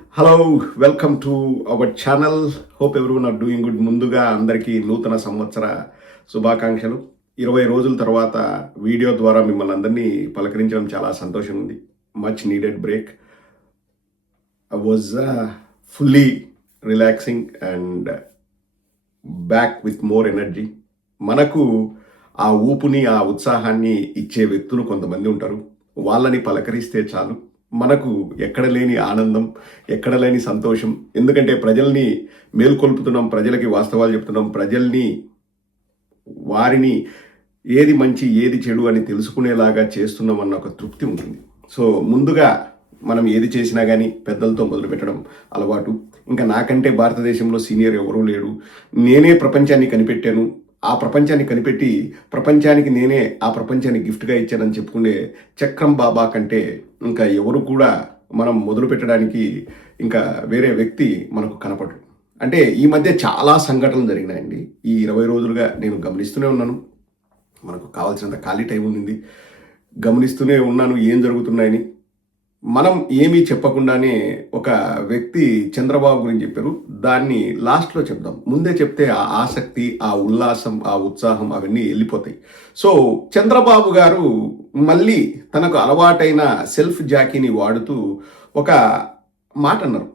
Hello, welcome to our channel. Hope everyone are doing good. ముందుగా అందరికీ నూతన సంవత్సర శుభాకాంక్షలు. 20 రోజుల తర్వాత వీడియో ద్వారా మిమ్మల్ని అందరినీ పలకరించడం చాలా సంతోషం ఉంది. Much needed break. I was fully relaxing and back with more energy. మనకు ఆ ఊపుని, ఆ ఉత్సాహాన్ని ఇచ్చే వ్యక్తులు కొంతమంది ఉంటారు. వాళ్ళని పలకరిస్తే చాలు మనకు ఎక్కడ లేని ఆనందం, ఎక్కడ లేని సంతోషం. ఎందుకంటే ప్రజల్ని మేల్కొల్పుతున్నాం, ప్రజలకి వాస్తవాలు చెప్తున్నాం, ప్రజల్ని వారిని ఏది మంచి ఏది చెడు అని తెలుసుకునేలాగా చేస్తున్నాం అన్న ఒక తృప్తి ఉంటుంది. సో ముందుగా మనం ఏది చేసినా కానీ పెద్దలతో మొదలుపెట్టడం అలవాటు. ఇంకా నాకంటే భారతదేశంలో సీనియర్ ఎవరూ లేడు. నేనే ప్రపంచాన్ని కనిపెట్టాను, ఆ ప్రపంచాన్ని కనిపెట్టి ప్రపంచానికి నేనే ఆ ప్రపంచాన్ని గిఫ్ట్గా ఇచ్చానని చెప్పుకునే చక్రం బాబా కంటే ఇంకా ఎవరు కూడా మనం మొదలు పెట్టడానికి ఇంకా వేరే వ్యక్తి మనకు కనపడరు. అంటే ఈ మధ్య చాలా సంఘటనలు జరిగినాయండి. ఈ 20 రోజులుగా నేను గమనిస్తూనే ఉన్నాను. మనకు కావాల్సినంత ఖాళీ టైం ఉంది, గమనిస్తూనే ఉన్నాను ఏం జరుగుతున్నాయని. మనం ఏమీ చెప్పకుండానే ఒక వ్యక్తి చంద్రబాబు గురించి చెప్పారు. దాన్ని లాస్ట్లో చెప్దాం. ముందే చెప్తే ఆ ఆసక్తి, ఆ ఉల్లాసం, ఆ ఉత్సాహం అవన్నీ వెళ్ళిపోతాయి. సో చంద్రబాబు గారు మళ్ళీ తనకు అలవాటైన సెల్ఫ్ జాకీని వాడుతూ ఒక మాట అన్నారు.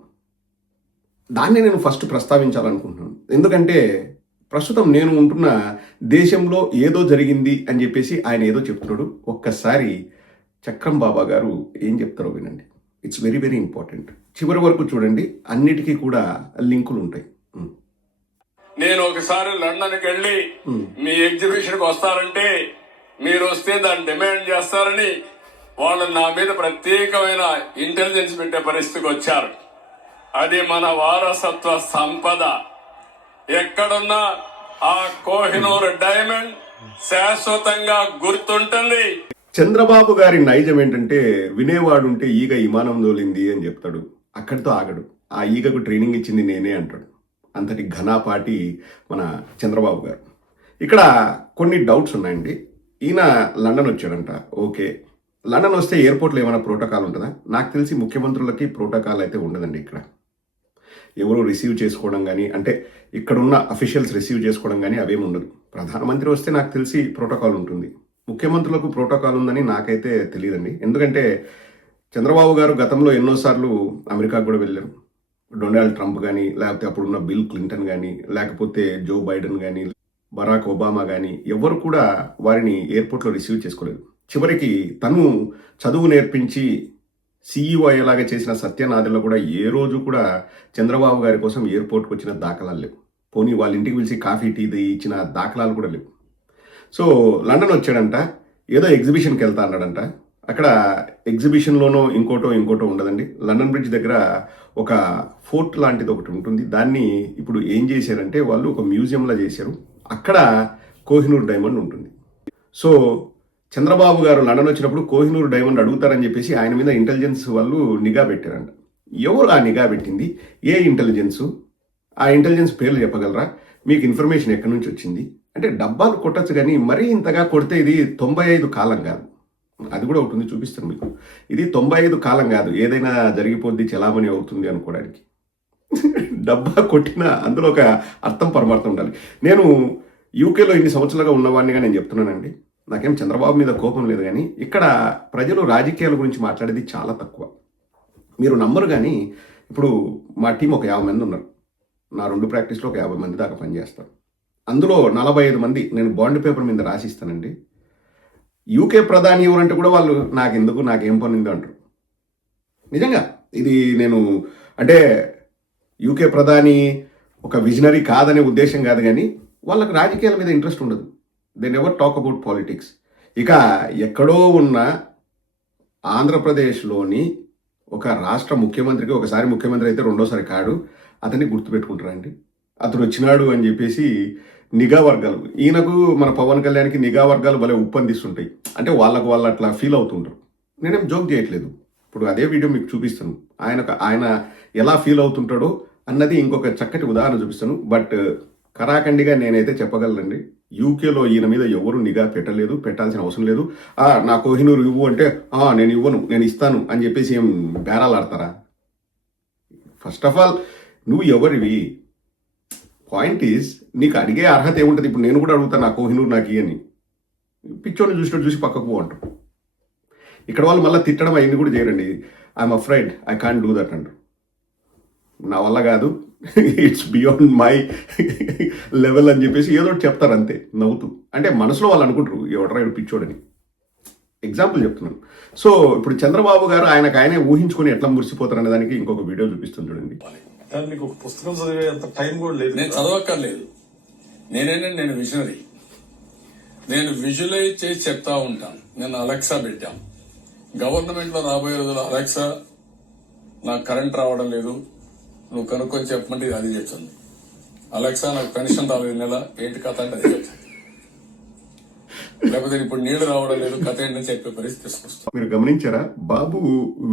దాన్ని నేను ఫస్ట్ ప్రస్తావించాలనుకుంటున్నాను. ఎందుకంటే ప్రస్తుతం నేను ఉంటున్న దేశంలో ఏదో జరిగింది అని చెప్పేసి ఆయన ఏదో చెప్తున్నాడు. ఒక్కసారి చక్రం బాబా గారు ఏం చెప్తారో వినండి. It's very very important. చివరి వరకు చూడండి, అన్నిటికీ కూడా లింకులు ఉంటాయి. నేను ఒకసారి లండన్కి వెళ్ళి మీ ఎగ్జిబిషన్కి వస్తారంటే మీరు వస్తే దాన్ని డిమాండ్ చేస్తారని వాళ్ళు నా మీద ప్రత్యేకమైన ఇంటెలిజెన్స్ పెట్టే పరిస్థితికి వచ్చారు. అది మన వారసత్వ సంపద. ఎక్కడున్నా ఆ కోహినూర్ డైమండ్ శాశ్వతంగా గుర్తుంటుంది. చంద్రబాబు గారి నైజం ఏంటంటే, వినేవాడు ఉంటే ఈగ విమానం దోలింది అని చెప్తాడు. అక్కడితో ఆగడు. ఆ ఈగకు ట్రైనింగ్ ఇచ్చింది నేనే అంటాడు. అంతటి ఘనాపాటి మన చంద్రబాబు గారు. ఇక్కడ కొన్ని డౌట్స్ ఉన్నాయండి. ఈయన లండన్ వచ్చాడంట. ఓకే, లండన్ వస్తే ఎయిర్పోర్ట్లో ఏమైనా ప్రోటోకాల్ ఉంటుందా? నాకు తెలిసి ముఖ్యమంత్రులకి ప్రోటోకాల్ అయితే ఉండదండి. ఇక్కడ ఎవరు రిసీవ్ చేసుకోవడం కానీ, అంటే ఇక్కడున్న అఫీషియల్స్ రిసీవ్ చేసుకోవడం కానీ అవేమి ఉండదు. ప్రధానమంత్రి వస్తే నాకు తెలిసి ప్రోటోకాల్ ఉంటుంది. ముఖ్యమంత్రులకు ప్రోటోకాల్ ఉందని నాకైతే తెలియదండి. ఎందుకంటే చంద్రబాబు గారు గతంలో ఎన్నోసార్లు అమెరికాకు కూడా వెళ్ళారు. డొనాల్డ్ ట్రంప్ కానీ, లేకపోతే అప్పుడున్న బిల్ క్లింటన్ కానీ, లేకపోతే జో బైడెన్ కానీ, బరాక్ ఒబామా కానీ ఎవరు కూడా వారిని ఎయిర్పోర్ట్లో రిసీవ్ చేసుకోలేదు. చివరికి తను చదువు నేర్పించి సీఈఓ అయ్యేలాగా చేసిన సత్యనాథెల్లో కూడా ఏ రోజు కూడా చంద్రబాబు గారి కోసం ఎయిర్పోర్ట్కి వచ్చిన దాఖలాలు లేవు. పోనీ వాళ్ళ ఇంటికి పిలిచి కాఫీ టీ ఇచ్చిన దాఖలాలు కూడా లేవు. సో లండన్ వచ్చాడంట, ఏదో ఎగ్జిబిషన్కి వెళ్తా అన్నాడంట. అక్కడ ఎగ్జిబిషన్లోనో ఇంకోటో ఉండదండి. లండన్ బ్రిడ్జ్ దగ్గర ఒక ఫోర్ట్ లాంటిది ఒకటి ఉంటుంది. దాన్ని ఇప్పుడు ఏం చేశారంటే వాళ్ళు ఒక మ్యూజియంలా చేశారు. అక్కడ కోహినూర్ డైమండ్ ఉంటుంది. సో చంద్రబాబు గారు లండన్ వచ్చినప్పుడు కోహినూర్ డైమండ్ అడుగుతారని చెప్పేసి ఆయన మీద ఇంటెలిజెన్స్ వాళ్ళు నిఘా పెట్టారంట. ఎవరు ఆ నిఘా పెట్టింది? ఏ ఇంటెలిజెన్సు? ఆ ఇంటెలిజెన్స్ పేర్లు చెప్పగలరా? మీకు ఇన్ఫర్మేషన్ ఎక్కడి నుంచి వచ్చింది? అంటే డబ్బాలు కొట్టచ్చు కానీ మరీ ఇంతగా కొడితే ఇది 95 కాలం కాదు. అది కూడా ఒకటి చూపిస్తాను మీకు. ఇది 95 కాలం కాదు, ఏదైనా జరిగిపోద్ది, చలామణి అవుతుంది అనుకోవడానికి. డబ్బా కొట్టినా అందులో ఒక అర్థం పరమార్థం ఉండాలి. నేను యూకేలో ఇన్ని సంవత్సరాలుగా ఉన్నవాడినిగా నేను చెప్తున్నానండి. నాకేం చంద్రబాబు మీద కోపం లేదు, కానీ ఇక్కడ ప్రజలు రాజకీయాల గురించి మాట్లాడేది చాలా తక్కువ. మీరు నమ్మరు కానీ ఇప్పుడు మా టీం ఒక 50 మంది ఉన్నారు. నా 2 ప్రాక్టీస్లో ఒక 50 మంది దాకా పనిచేస్తారు. అందులో 45 మంది నేను బాండ్ పేపర్ మీద రాసిస్తానండి. యూకే ప్రధాని ఎవరంటే కూడా వాళ్ళు నాకేం పని ఉంది అంటారు. నిజంగా ఇది నేను అంటే యూకే ప్రధాని ఒక విజనరీ కాదనే ఉద్దేశం కాదు, కానీ వాళ్ళకి రాజకీయాల మీద ఇంట్రెస్ట్ ఉండదు. They never talk about politics. ఇక ఎక్కడో ఉన్న ఆంధ్రప్రదేశ్లోని ఒక రాష్ట్ర ముఖ్యమంత్రికి ఒకసారి ముఖ్యమంత్రి అయితే రెండోసారి కాడు, అతన్ని గుర్తుపెట్టుకుంటారండి. అతను వచ్చినాడు అని చెప్పేసి నిఘా వర్గాలు, ఈయనకు మన పవన్ కళ్యాణ్కి నిఘా వర్గాలు భలే ఉప్పందిస్తుంటాయి. అంటే వాళ్ళు అట్లా ఫీల్ అవుతుంటారు. నేనేం జోక్ చేయట్లేదు. ఇప్పుడు అదే వీడియో మీకు చూపిస్తాను. ఆయన ఎలా ఫీల్ అవుతుంటాడో అన్నది ఇంకొక చక్కటి ఉదాహరణ చూపిస్తాను. బట్ కరాఖండిగా నేనైతే చెప్పగలనండి, యూకేలో ఈయన మీద ఎవరు నిఘా పెట్టలేదు, పెట్టాల్సిన అవసరం లేదు. నా కోహినూరు ఇవ్వు అంటే నేను ఇవ్వను, నేను ఇస్తాను అని చెప్పేసి ఏం బేరాలు ఆడతారా? ఫస్ట్ ఆఫ్ ఆల్ నువ్వు ఎవరివి? పాయింట్ ఈజ్ నీకు అడిగే అర్హత ఏముంటుంది? ఇప్పుడు నేను కూడా అడుగుతాను, నా కోహినూర్ నాకు అని. పిచ్చోని చూసినట్టు చూసి పక్కకు పో అంటారు. ఇక్కడ వాళ్ళు మళ్ళీ తిట్టడం అవన్నీ కూడా చేయరండి. I'm afraid, I can't do that అంటారు. నా వల్ల కాదు, ఇట్స్ బియాండ్ మై లెవెల్ అని చెప్పేసి ఏదో ఒకటి చెప్తారు అంతే నవ్వుతూ. అంటే మనసులో వాళ్ళు అనుకుంటారు ఎవడరా పిచ్చోడని. ఎగ్జాంపుల్ చెప్తున్నాను. సో ఇప్పుడు చంద్రబాబు గారు ఆయనకు ఊహించుకొని ఎట్లా మురిసిపోతారు అనే దానికి ఇంకొక వీడియో చూపిస్తుంది చూడండి. మీకు ఒక పుస్తకం చదివే అంత టైం కూడా లేదు. నేను చదవక్కర్లేదు. నేను విజనరీ. నేను విజువలైజ్ చేసి చెప్తా ఉంటాను. నేను అలెక్సా పెట్టాను. గవర్నమెంట్ లో రాబోయే రోజుల్లో అలెక్సా నాకు కరెంట్ రావడం లేదు, నువ్వు కనుక్కొని చెప్పమంటే అది చెప్తుంది. అలెక్సా నాకు పెన్షన్ రాలేదు నెల, ఏంటి కథ అంటే అది చెప్తుంది. లేకపోతే ఇప్పుడు నీళ్లు రావడం లేదు, కథ ఏంటని చెప్పే పరిస్థితి తీసుకొస్తాం. మీరు గమనించారా? బాబు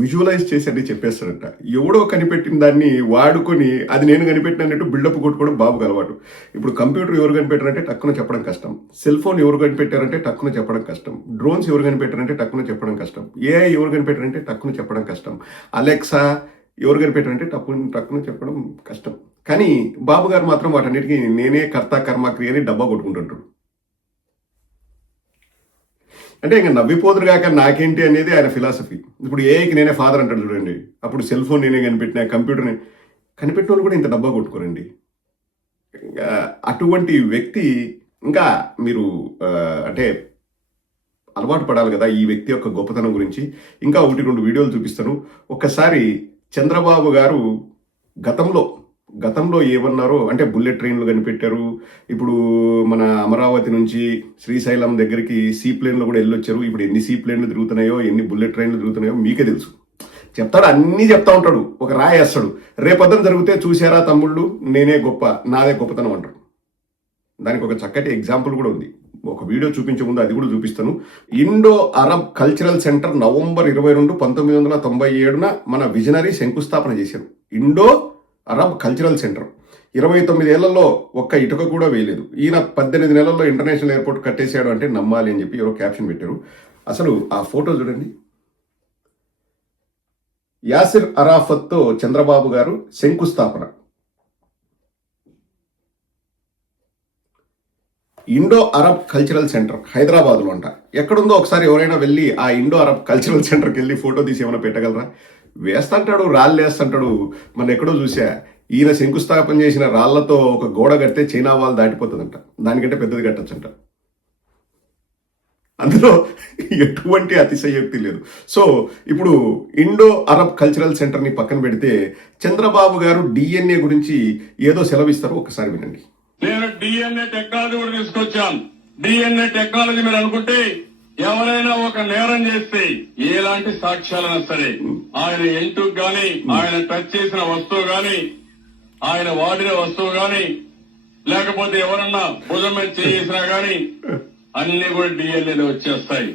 విజువలైజ్ చేసి అన్ని చెప్పేస్తారంట. ఎవడో కనిపెట్టిన దాన్ని వాడుకొని అది నేను కనిపెట్టినట్టు బిల్డప్ కొట్టుకోవడం బాబుకు అలవాటు. ఇప్పుడు కంప్యూటర్ ఎవరు కనిపెట్టారంటే టక్కున చెప్పడం కష్టం. సెల్ ఫోన్ ఎవరు కనిపెట్టారంటే టక్కున చెప్పడం కష్టం. డ్రోన్స్ ఎవరు కనిపెట్టారంటే టక్కున చెప్పడం కష్టం. ఏఐ ఎవరు కనిపెట్టారంటే టక్కున చెప్పడం కష్టం. అలెక్సా ఎవరు కనిపెట్టారంటే టక్కున చెప్పడం కష్టం. కానీ బాబు గారు మాత్రం వాటన్నిటికీ నేనే కర్త కర్మ క్రియ అని డబ్బా కొట్టుకుంటుంటాడు. అంటే ఇంకా నవ్విపోదురు కాక నాకేంటి అనేది ఆయన ఫిలాసఫీ. ఇప్పుడు ఏఐకి నేనే ఫాదర్ అంటాడు చూడండి. అప్పుడు సెల్ ఫోన్ నేనే కనిపెట్టినా, కంప్యూటర్ కనిపెట్టిన వాళ్ళు కూడా ఇంత డబ్బా కొట్టుకోరండి. అటువంటి వ్యక్తి ఇంకా మీరు అంటే అలవాటు పడాలి కదా ఈ వ్యక్తి యొక్క గొప్పతనం గురించి. ఇంకా 1-2 వీడియోలు చూపిస్తాను. ఒక్కసారి చంద్రబాబు గారు గతంలో ఏమన్నారో, అంటే బుల్లెట్ ట్రైన్లు కనిపెట్టారు. ఇప్పుడు మన అమరావతి నుంచి శ్రీశైలం దగ్గరికి సీ ప్లేన్లు కూడా వెళ్ళొచ్చారు. ఇప్పుడు ఎన్ని సీ ప్లేన్లు తిరుగుతున్నాయో, ఎన్ని బుల్లెట్ ట్రైన్లు తిరుగుతున్నాయో మీకే తెలుసు. చెప్తాడు, అన్నీ చెప్తా ఉంటాడు. ఒక రాయి వేస్తాడు, రేపొద్దున జరిగితే చూసారా తమ్ముళ్ళు నేనే గొప్ప, నాదే గొప్పతనం అంటారు. దానికి ఒక చక్కటి ఎగ్జాంపుల్ కూడా ఉంది. ఒక వీడియో చూపించే ముందు అది కూడా చూపిస్తాను. Indo Arab cultural centre November 22, 1997 మన విజనరీ శంకుస్థాపన చేశారు. ఇండో అరబ్ కల్చరల్ సెంటర్ 29 ఏళ్లలో ఒక్క ఇటుక కూడా వేయలేదు. ఈయన 18 నెలల్లో ఇంటర్నేషనల్ ఎయిర్పోర్ట్ కట్టేశాడు అంటే నమ్మాలి అని చెప్పి ఎవరో క్యాప్షన్ పెట్టారు. అసలు ఆ ఫోటో చూడండి. యాసిర్ అరాఫత్తో చంద్రబాబు గారు శంకుస్థాపన. ఇండో అరబ్ కల్చరల్ సెంటర్ హైదరాబాద్లో అంట. ఎక్కడుందో ఒకసారి ఎవరైనా వెళ్ళి ఆ ఇండో అరబ్ కల్చరల్ సెంటర్కి వెళ్ళి ఫోటో తీసి ఏమైనా పెట్టగలరా? వేస్తుంటాడు, రాళ్ళు వేస్తుంటాడు. మన ఎక్కడో చూసా, ఈయన శంకుస్థాపన చేసిన రాళ్లతో ఒక గోడ కడితే చైనా వాళ్ళు దాటిపోతుందంట. దానికంటే పెద్దది కట్టచ్చంట. అందులో ఎటువంటి అతిశయోక్తి లేదు. సో ఇప్పుడు ఇండో అరబ్ కల్చరల్ సెంటర్ని పక్కన పెడితే చంద్రబాబు గారు డిఎన్ఏ గురించి ఏదో సెలవిస్తారు, ఒకసారి వినండి. నేను డిఎన్ఏ టెక్నాలజీ కూడా తీసుకొచ్చాను. డిఎన్ఏ టెక్నాలజీ మీరు అనుకుంటే ఎవరైనా ఒక నేరం చేస్తే ఎలాంటి సాక్ష్యాలైనా సరే, ఆయన ఎంటుకు గాని, ఆయన టచ్ చేసిన వస్తువు గాని, ఆయన వాడిన వస్తువు గాని, లేకపోతే ఎవరన్నా భుజం మీద చేసినా గాని అన్ని కూడా డిఎన్ఏలో వచ్చేస్తాయి.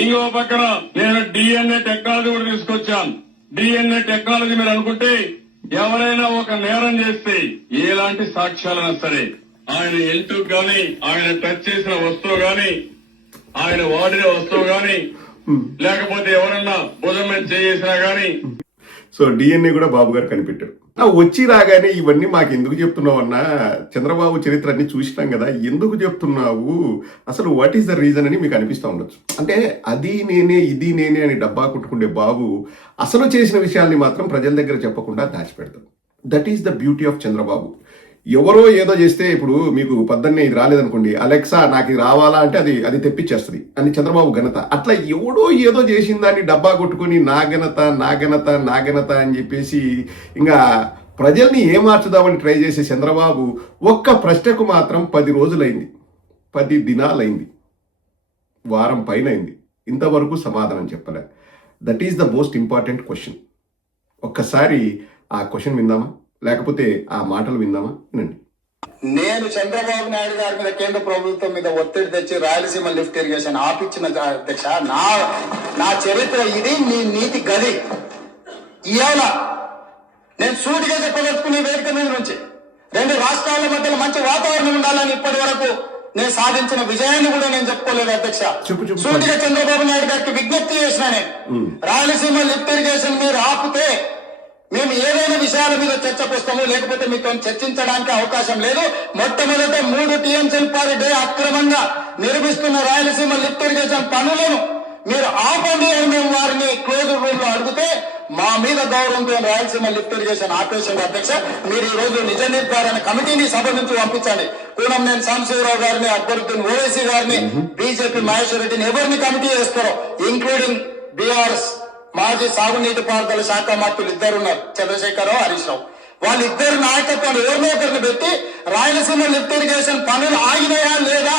ఇంకో పక్కన నేను డిఎన్ఏ టెక్నాలజీ కూడా తీసుకొచ్చాను. డిఎన్ఏ టెక్నాలజీ మీరు అనుకుంటే ఎవరైనా ఒక నేరం చేస్తే ఎలాంటి సాక్ష్యాలైనా సరే, ఆయన ఎంటుకు గాని, ఆయన టచ్ చేసిన వస్తువు గాని, ఆయన వాడిన వస్తువు గాని, లేకపోతే ఎవరన్నా భుజం మీద చేసినా గాని. సో డిఎన్ఏ కూడా బాబు గారు కనిపెట్టారు. వచ్చి రాగానే ఇవన్నీ మాకు ఎందుకు చెప్తున్నావు అన్నా, చంద్రబాబు చరిత్ర అన్ని చూసినాం కదా, ఎందుకు చెప్తున్నావు అసలు, వాట్ ఈస్ ద రీజన్ అని మీకు అనిపిస్తూ ఉండొచ్చు. అంటే అది నేనే ఇది నేనే అని డబ్బా కొట్టుకుండే బాబు అసలు చేసిన విషయాల్ని మాత్రం ప్రజల దగ్గర చెప్పకుండా దాచిపెడతారు. That is the beauty of Chandrababu. ఎవరో ఏదో చేస్తే, ఇప్పుడు మీకు పొద్దున్నే ఇది రాలేదనుకోండి, అలెక్సా నాకు ఇది రావాలా అంటే అది తెప్పించేస్తుంది అని చంద్రబాబు ఘనత. అట్లా ఎవడో ఏదో చేసిన దాన్ని డబ్బా కొట్టుకుని నా ఘనత అని చెప్పేసి ఇంకా ప్రజల్ని ఏమార్చుదామని ట్రై చేసే చంద్రబాబు ఒక్క ప్రశ్నకు మాత్రం 10 రోజులైంది, 10 దినాలైంది, వారం పైన అయింది, ఇంతవరకు సమాధానం చెప్పలే. That is the most important question. ఒక్కసారి ఆ క్వశ్చన్ విందామా, లేకపోతే ఆ మాటలు విందామా? వినండి. నేను చంద్రబాబు నాయుడు గారి మీద కేంద్ర ప్రభుత్వం మీద ఒత్తిడి తెచ్చి రాయలసీమ లిఫ్ట్ ఇరిగేషన్ ఆపిచ్చిన అధ్యక్ష, నా చరిత్ర ఇది, నీ నీతి గది. ఇవాళ నేను సూటిగా చెప్పదలుచుకునే వేదిక మీద నుంచి 2 రాష్ట్రాల మధ్యలో మంచి వాతావరణం ఉండాలని ఇప్పటి వరకు నేను సాధించిన విజయాన్ని కూడా నేను చెప్పుకోలేదు అధ్యక్ష. సూటిగా చంద్రబాబు నాయుడు గారికి విజ్ఞప్తి చేసిన నేను, రాయలసీమ లిఫ్ట్ ఇరిగేషన్ మీరు ఆపితే మేము ఏదైనా విషయాల మీద చర్చకు వస్తాము, లేకపోతే మీతో చర్చించడానికి అవకాశం లేదు. మొట్టమొదట 3 టీఎంసీల పర్ డే అక్రమంగా నిర్మిస్తున్న రాయలసీమ లిఫ్ట్ ఇరిగేషన్ పనులను మీరు ఆపండి అని మేము వారిని క్లోజ్ రూమ్ లో అడిగితే మా మీద గౌరవంతో రాయలసీమ లిఫ్ట్ ఇరిగేషన్ ఆపేషన్ అధ్యక్ష మీరు ఈ రోజు నిజ నిర్ధారణ కమిటీని సభ నుంచి పంపించండి. కూనంనేని సాంబశివరావు గారిని, అక్బరుద్దీన్ ఓవైసీ గారిని, బీజేపీ మహేశ్వర్ రెడ్డిని ఎవరిని కమిటీ చేస్తారో, ఇంక్లూడింగ్ బీఆర్ఎస్ మాజీ సాగునీటి పారుదల శాఖ మంత్రులు ఇద్దరున్నారు, చంద్రశేఖరరావు, హరీష్ రావు. వాళ్ళిద్దరు నాయకత్వాలు ఎవరినో ఒకరిని పెట్టి రాయలసీమ లిఫ్ట్ ఇరిగేషన్ పనులు ఆగినాయా లేదా,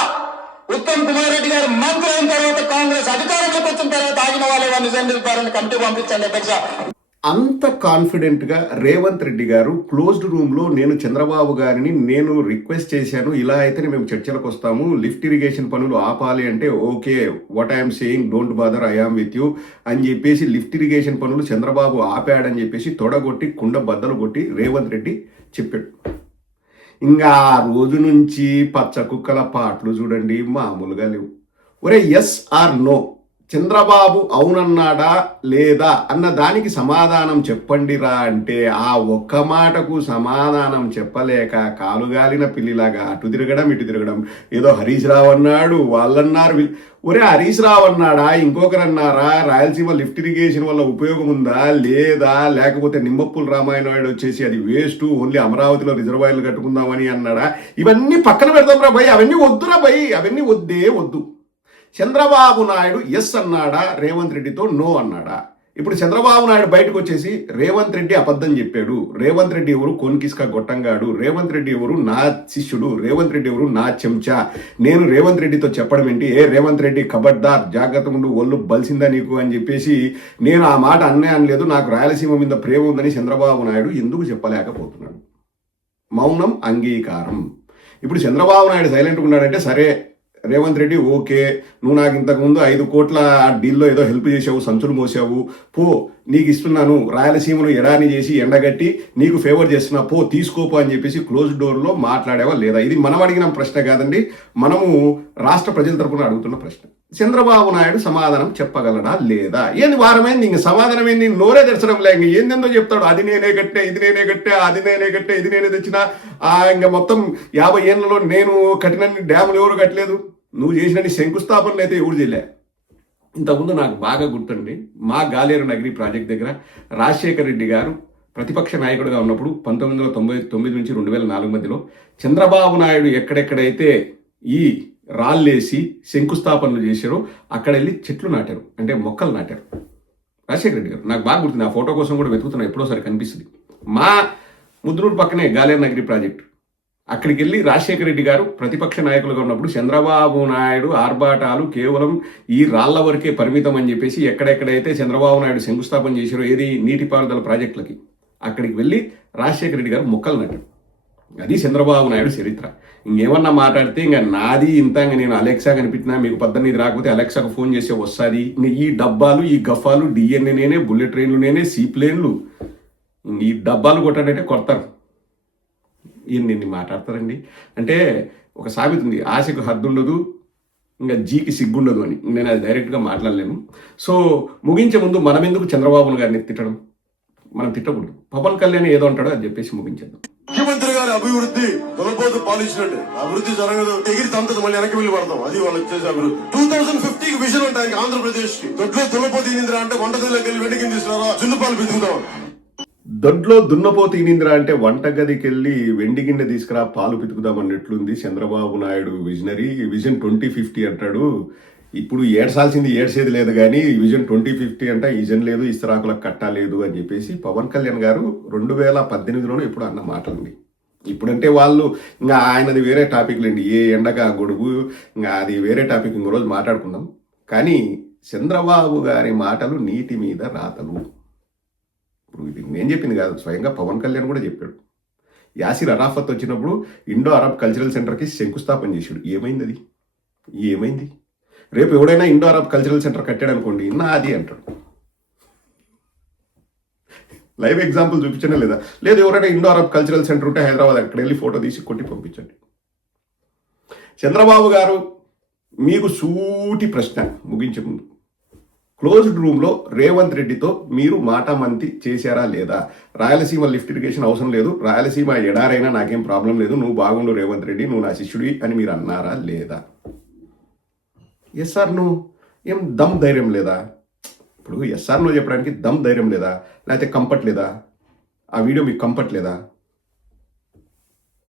ఉత్తమ్ కుమార్ రెడ్డి గారు మంత్రి అయిన తర్వాత కాంగ్రెస్ అధికారంలోకి వచ్చిన తర్వాత ఆగిన వాళ్ళ నిజం నిర్ధారణ కమిటీ పంపించండి అధ్యక్ష. అంత కాన్ఫిడెంట్ గా రేవంత్ రెడ్డి గారు క్లోజ్డ్ రూమ్ లో నేను చంద్రబాబు గారిని నేను రిక్వెస్ట్ చేశాను, ఇలా అయితేనే మేము చర్చలకు వస్తాము, లిఫ్ట్ ఇరిగేషన్ పనులు ఆపాలి అంటే okay what I'm saying don't bother I am with you అని చెప్పేసి లిఫ్ట్ ఇరిగేషన్ పనులు చంద్రబాబు ఆపాడని చెప్పేసి తొడగొట్టి కుండ బద్దలు కొట్టి రేవంత్ రెడ్డి చెప్పాడు. ఇంకా ఆ రోజు నుంచి పచ్చ కుక్కల పాటలు చూడండి మామూలుగా లేవు. ఒరే ఎస్ ఆర్ నో, చంద్రబాబు అవునన్నాడా లేదా అన్న దానికి సమాధానం చెప్పండిరా అంటే ఆ ఒక్క మాటకు సమాధానం చెప్పలేక కాలుగాలిన పిల్లిలాగా అటు తిరగడం ఇటు తిరగడం. ఏదో హరీష్ రావు అన్నాడు, వాళ్ళన్నారు. ఒరే హరీష్ రావు అన్నాడా, ఇంకొకరు అన్నారా, రాయలసీమ లిఫ్ట్ ఇరిగేషన్ వల్ల ఉపయోగం ఉందా లేదా, లేకపోతే నిమ్మప్పుల రామాయణాయుడు వచ్చేసి అది వేస్ట్, ఓన్లీ అమరావతిలో రిజర్వాయర్లు కట్టుకుందామని అన్నాడా? ఇవన్నీ పక్కన పెడదాం రా భయ్, అవన్నీ వద్దురా భయ్, అవన్నీ వద్దు. చంద్రబాబు నాయుడు ఎస్ అన్నాడా, రేవంత్ రెడ్డితో నో అన్నాడా? ఇప్పుడు చంద్రబాబు నాయుడు బయటకు వచ్చేసి రేవంత్ రెడ్డి అబద్ధం చెప్పాడు, రేవంత్ రెడ్డి ఎవరు కొన్కిస్కా గొట్టంగాడు, రేవంత్ రెడ్డి ఎవరు నా శిష్యుడు, రేవంత్ రెడ్డి ఎవరు నా చెంచా, నేను రేవంత్ రెడ్డితో చెప్పడం ఏంటి, ఏ రేవంత్ రెడ్డి ఖబర్దార్ జాగ్రత్త ఉండు, ఒళ్ళు బలిసిందా నీకు అని చెప్పేసి నేను ఆ మాట అనలేదు, నాకు రాయలసీమ మీద ప్రేమ ఉందని చంద్రబాబు నాయుడు ఎందుకు చెప్పలేకపోతున్నాడు? మౌనం అంగీకారం. ఇప్పుడు చంద్రబాబు నాయుడు సైలెంట్గా ఉన్నాడంటే సరే రేవంత్ రెడ్డి ఓకే, నువ్వు నాకు ఇంతకుముందు 5 కోట్ల డీల్లో ఏదో హెల్ప్ చేసావు, సంచులు మోసావు, పో నీకు ఇస్తున్నాను, రాయలసీమను ఎడాని చేసి ఎండగట్టి నీకు ఫేవర్ చేస్తున్నా, పో తీసుకోపో అని చెప్పేసి క్లోజ్ డోర్లో మాట్లాడేవా లేదా? ఇది మనం అడిగిన ప్రశ్న కాదండి, మనము రాష్ట్ర ప్రజల తరపున అడుగుతున్న ప్రశ్న. చంద్రబాబు నాయుడు సమాధానం చెప్పగలడా లేదా? ఏంది వారమైంది, ఇంక సమాధానం ఏంది, నోరే తెరచడం లే, ఇంక ఏందేందో చెప్తాడు, అది నేనే కట్టే, ఇది నేనే కట్టే, అది నేనే కట్టే, ఇది నేనే తెచ్చినా, ఇంకా మొత్తం 50 ఏళ్లలో నేను కట్టినన్ని డ్యాములు ఎవరు కట్టలేదు, నువ్వు చేసినన్ని శంకుస్థాపనలు అయితే ఎవరు చేయలే. ఇంతకుముందు నాకు బాగా గుర్తుండి మా గాలేరు నగరి ప్రాజెక్ట్ దగ్గర రాజశేఖర రెడ్డి గారు ప్రతిపక్ష నాయకుడిగా ఉన్నప్పుడు 1999 నుంచి 2004 మధ్యలో చంద్రబాబు నాయుడు ఎక్కడెక్కడైతే ఈ రాళ్ళేసి శంకుస్థాపనలు చేశారో అక్కడ వెళ్ళి చెట్లు నాటారు, అంటే మొక్కలు నాటారు రాజశేఖర రెడ్డి గారు. నాకు బాగా గుర్తుంది, ఆ ఫోటో కోసం కూడా వెతుకుతున్నా, ఎప్పుడోసారి కనిపిస్తుంది. మా ముద్రూరు పక్కనే గాలేరు నగరి ప్రాజెక్టు, అక్కడికి వెళ్ళి రాజశేఖర రెడ్డి గారు ప్రతిపక్ష నాయకులుగా ఉన్నప్పుడు చంద్రబాబు నాయుడు ఆర్భాటాలు కేవలం ఈ రాళ్ల వరకే పరిమితం అని చెప్పేసి ఎక్కడెక్కడైతే చంద్రబాబు నాయుడు శంకుస్థాపన చేశారో ఏది నీటిపారుదల ప్రాజెక్టులకి, అక్కడికి వెళ్ళి రాజశేఖర రెడ్డి గారు మొక్కలు నాటారు. అది చంద్రబాబు నాయుడు చరిత్ర. ఇంకేమన్నా మాట్లాడితే ఇంకా నాది ఇంత, ఇంకా నేను అలెక్సా కనిపించినా మీకు 18 రాకపోతే అలెక్సాకు ఫోన్ చేసే వస్తుంది, ఇంక ఈ డబ్బాలు ఈ గఫాలు డిఎన్ఏ నేనే, బుల్లెట్ ట్రైన్లు నేనే, సీప్లేన్లు, ఈ డబ్బాలు కొట్టాడంటే కొడతారు. ఎన్ని మాట్లాడతారండి. అంటే ఒక సామెత ఉంది, ఆశకు హద్దుండదు ఇంకా జీకి సిగ్గుండదు అని. నేను అది డైరెక్ట్గా మాట్లాడలేను. సో ముగించే ముందు మనం ఎందుకు చంద్రబాబు గారిని తిట్టడం, మనం తిట్టకూడదు. పవన్ కళ్యాణ్ ఏదో అంటాడో అది చెప్పేసి ముగించేద్దాం. ముఖ్యమంత్రి గారి అభివృద్ధి దులపోతు పాలించినట్టు అభివృద్ధి జరగదు, ఎగిరి తంతది మళ్ళీ వెనక్కి వెళ్ళి పడతాం, అది వాళ్ళకి చేసే అభివృద్ధి. 2050 విజన్ ఉంటాయి ఆంధ్రప్రదేశ్ కి. దొడ్లో దులపోతు ఈనింద్రా అంటే వంటగదిలోకి వెళ్ళి వెండి కింద తీసుకున్నారా, జున్నుపాలు పితుకుతాం. దొడ్లో దున్నపోతు ఈనింద్రా అంటే వంటగదికి వెళ్ళి వెండి గిన్నె తీసుకురా పాలు పితుకుదామన్నట్లుంది చంద్రబాబు నాయుడు విజనరీ. విజన్ 2050 అంటాడు. ఇప్పుడు ఏడ్చాల్సింది ఏడ్చేది లేదు కానీ విజన్ 2050 అంటే విజన్ లేదు, ఇస్తరాకులకు కట్టా లేదు అని చెప్పేసి పవన్ కళ్యాణ్ గారు 2018లోనే ఇప్పుడు అన్న మాటలండి. ఇప్పుడంటే వాళ్ళు ఇంకా ఆయనది వేరే టాపిక్లండి, ఏ ఎండగా గొడుగు, ఇంకా అది వేరే టాపిక్, ఇంకో రోజు మాట్లాడుకుందాం. కానీ చంద్రబాబు గారి మాటలు నీటి మీద రాతలు. ఇప్పుడు ఇది నేను చెప్పింది కాదు, స్వయంగా పవన్ కళ్యాణ్ కూడా చెప్పాడు. యాసిర్ అరాఫత్ వచ్చినప్పుడు ఇండో అరబ్ కల్చరల్ సెంటర్కి శంకుస్థాపన చేశాడు. ఏమైంది అది? ఏమైంది? రేపు ఎవడైనా ఇండో అరబ్ కల్చరల్ సెంటర్ కట్టాడు అనుకోండి, నాది అంటాడు. లైవ్ ఎగ్జాంపుల్ చూపించనే లేదా? లేదు ఎవరైనా ఇండో అరబ్ కల్చరల్ సెంటర్ ఉంటే హైదరాబాద్ అక్కడ వెళ్ళి ఫోటో తీసి కొట్టి పంపించండి. చంద్రబాబు గారు మీకు సూటి ప్రశ్న ముగించే ముందు, క్లోజ్డ్ రూమ్లో రేవంత్ రెడ్డితో మీరు మాటామంతి చేశారా లేదా? రాయలసీమ లిఫ్ట్ ఇరిగేషన్ అవసరం లేదు, రాయలసీమ ఎడారైనా నాకేం ప్రాబ్లం లేదు, నువ్వు బాగుండు రేవంత్ రెడ్డి, నువ్వు నా శిష్యుడి అని మీరు అన్నారా లేదా? ఎస్ఆర్ నువ్వు ఏం దమ్ ధైర్యం లేదా? ఇప్పుడు ఎస్ఆర్ నువ్వు చెప్పడానికి దమ్ ధైర్యం లేదా? లేకపోతే కంఫర్ట్ లేదా? ఆ వీడియో మీకు కంఫర్ట్ లేదా?